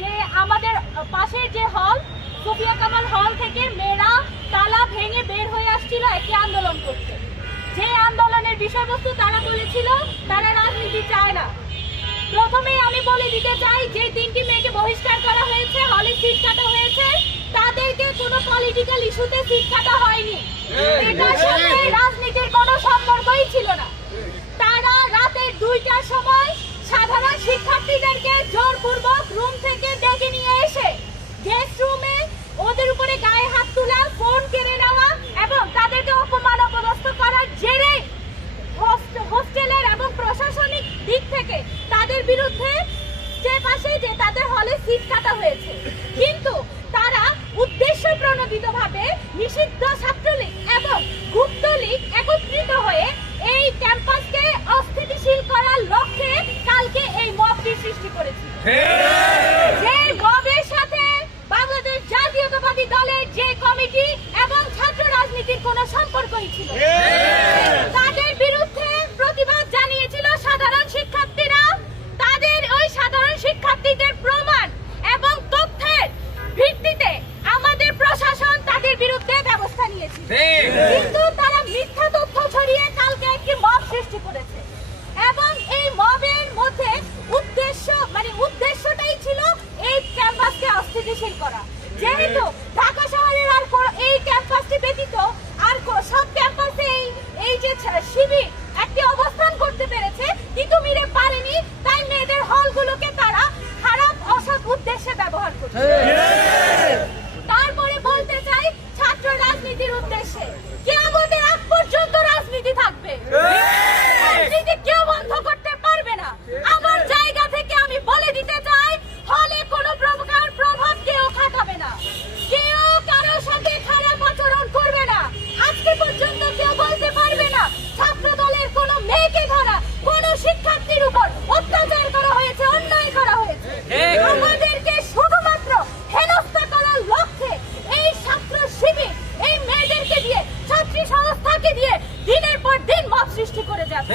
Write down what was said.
যে আমাদের পাশের যে হল সুফিয়া কামাল হল থেকে মেয়েরা তালা ভেঙে বের হয়ে আসছিল একটি আন্দোলন করতে। যে আন্দোলনের বিষয়বস্তু তারা বলেছিল তারা রাজনীতি চায় না। প্রথমেই আমি বলে দিতে চাই, যে 3টি মেয়েকে বহিষ্কার করা হয়েছে, হলে সিট কাটা হয়েছে, তাদেরকে কোনো পলিটিক্যাল ইস্যুতে সিট কাটা হয়নি। এটার সাথে রাজনীতির কোনো সম্পর্কই ছিল না। তারা রাতের 2টার সময় সাধারণ শিক্ষার্থীদেরকে জোরপূর্বক রুম থেকে ডেকে নিয়ে এসে গেস্ট রুমে ওদের উপরে গায়ে হাত তোলা, ফোন কেড়ে নেওয়া এবং তাদেরকে অপমান অপদস্থ করার জেরে হোস্টেলের এবং প্রশাসনিক দিক থেকে তাদের বিরুদ্ধে স্টেপ আসে যে তাদের হলে সিট কাটা হয়েছে। কিন্তু তারা উদ্দেশ্য প্রণোদিতভাবে নিষিদ্ধ ছাত্রলীগ এবং গুপ্তলীগ একত্রিত হয়ে এই ক্যাম্পাসকে অস্থিতিশীল করার লক্ষ্যে কালকে এই মবটি সৃষ্টি করেছে। যে মবের সাথে বাংলাদেশ জাতীয়তাবাদী দলের যে কমিটি এবং ছাত্র রাজনীতির কোনো সম্পর্কই ছিল না। তাদের বিরুদ্ধে প্রতিবাদ জানিয়েছিল সাধারণ শিক্ষার্থীরা। তাদের ওই সাধারণ শিক্ষার্থীদের প্রমাণ এবং তথ্যের ভিত্তিতে আমাদের প্রশাসন তাদের বিরুদ্ধে ব্যবস্থা নিয়েছে। কিন্তু তারা মিথ্যা তথ্য ছড়িয়ে কালকে একটি মব সৃষ্টি করেছে এবং এই মবের মধ্যে উদ্দেশ্যটাই ছিল এই ক্যাম্পাসকে অস্থিতিশীল করা। যেহেতু ঢাকা শহরের আর এই ক্যাম্পাসটি ব্যতীত আর সব ক্যাম্পাসে এই যে শিবির একটি অবস্থান করতে পেরেছে, তিতুমিরে পারেনি, তাই মেয়েদের হলগুলোকে তারা খারাপ অসৎ উদ্দেশ্যে ব্যবহার করছে। তারপরে বলতে চাই, ছাত্র রাজনীতির উদ্দেশ্যে কিয়ামতের আগ পর্যন্ত রাজনীতি থাকবে। রাজনীতি কেউ বন্ধ করতে পারবে না। আমার জায়গা থেকে আমি বলে দিতে চাই, হলে কোনো প্রকার প্রভাব কেউ খাটাবে না, কেউ কারোর সাথে খারাপ আচরণ করবে না। আজকে পর্যন্ত কেউ বলতে পারবে না ছাত্র দলের কোনো মেয়েকে ধরা, কোনো শিক্ষার্থীর উপর অত্যাচার করা হয়েছে, অন্যায় করা হয়েছে। আমাদেরকে শুধুমাত্র হেনস্থা করার লক্ষ্যে এই ছাত্র শিবির এই মেয়েদেরকে দিয়ে, ছাত্রী সংস্থাকে দিয়ে দিনের পর দিন মব সৃষ্টি করে যাচ্ছে।